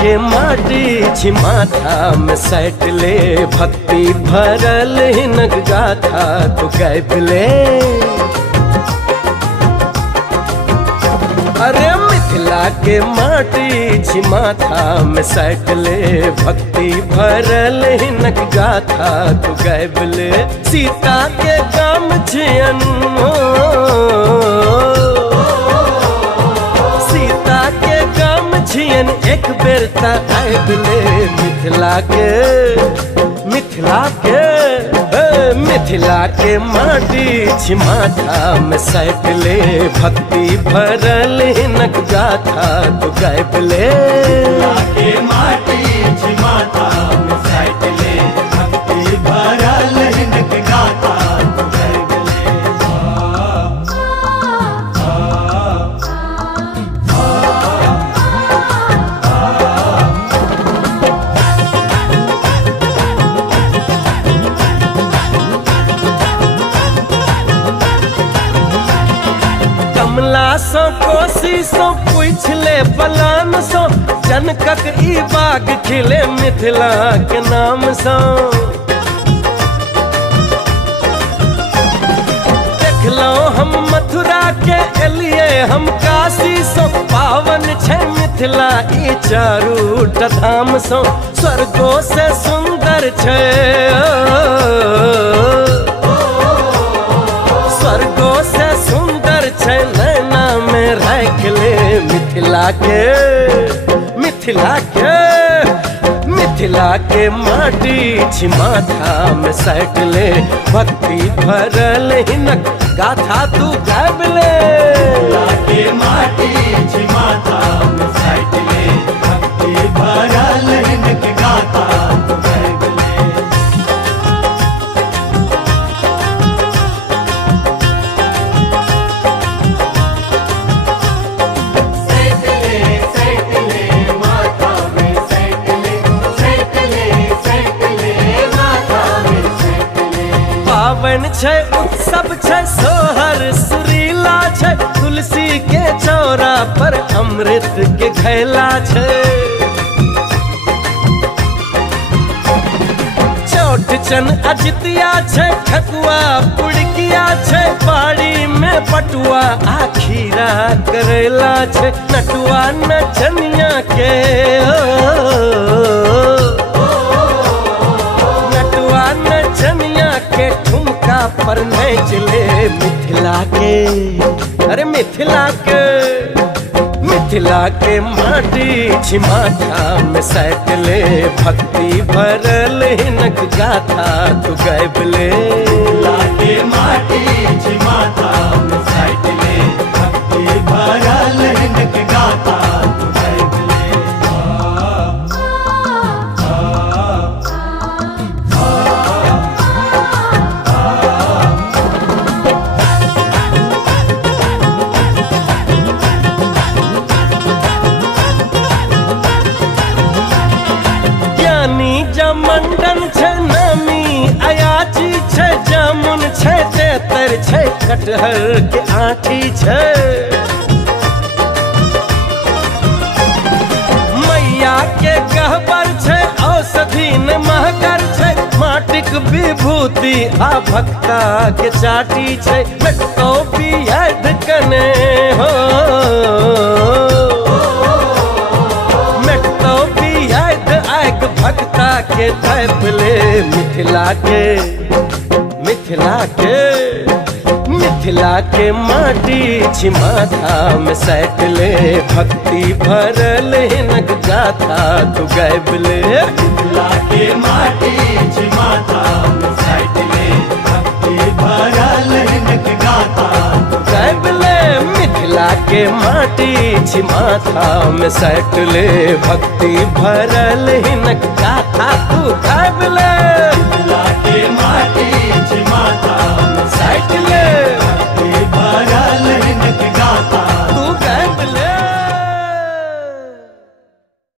के माटी छिमाथा में सैटले भक्ति भरल हिनक गाथा तू गाइबले। अरे मिथिला के माटी छिमाथा में सैटले भक्ति भरल हिनक गाथा तू गाइबले। सीता के काम छियन एक बेर तक आइबले। मिथिला के माटी छिमाथा में सैटले भक्ति भरल हिनक गाथा तू गाइबले। के माटी छिमाथा में सैटले भक्ति भरल हिनक गाथा तू गाइबले। कमला सो कोसी सो पूछले बलान सो जनकक ई बाग खिले मिथिला के नाम सो। देखलो हम मथुरा के एलिए हम काशी सो पावन छे मिथिला ई चारू धाम सो। स्वर्गो से सुंदर छे स्वर्गो से सुंदर छे नैना में राखले। मिथिला के माटी छिमाथा में सैटले भक्ति भरल हिनक गाथा तू गाइबले। के माटी छिमाथा में सैटले भक्ति भरल हिनक गाथा तू गाइबले। पावन छे उत्सव छे सोहर सुरीला छे तुलसी के चौरा पर अमृत के घैला छे। चौठ चन अजितिया छे ठकुआ पुड़किया छे बाड़ी में पटुआ आखीरा करेला छे। नटुआ नचनिया के ठुमका पर नाचले। मिथिला के माटी छिमाथा में सैटले भक्ति भरल हिनक गाथा तू गाइबले। के माटी छिमाथा में सैटले भक्ति भरल हिनक गाथा तू गाइबले। मंडन छे नामी अयाची छे जामुन छे तेतर छे कटहर के आठी छे। मैया के गहबर छे औषधि न महकर छे माटिक विभूति आ भक्ता के चाटी छे। तो भी याद कने हो भक्ता के तैपले। मिथिला के माटी छिमाथा में सैटले भक्ति भरल हिनक गाथा तू गाइबले। के माटी छिमाथा में सैटले भक्ति भरल हिनक गाथा तू गाइबले। मिथिला के माटी छिमाथा में सैटले भक्ति भरल हिनक गाथा तू गाइबले।